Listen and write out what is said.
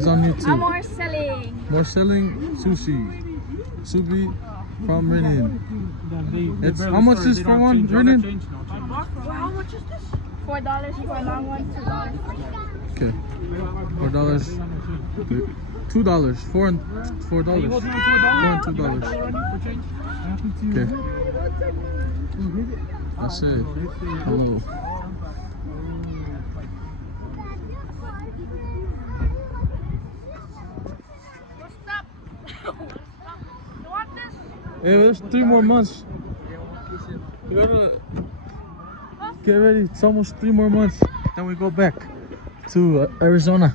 It's on YouTube. More selling. More selling sushi. Subi from Relinda. It's how much is for one Relinda? How much is this? $4 for a long one, $2. Okay. $4. $2. $4 and $4. $4 and $2. Okay. I said hello. Hey, there's 3 more months. You gotta get ready. It's almost 3 more months. Then we go back to Arizona.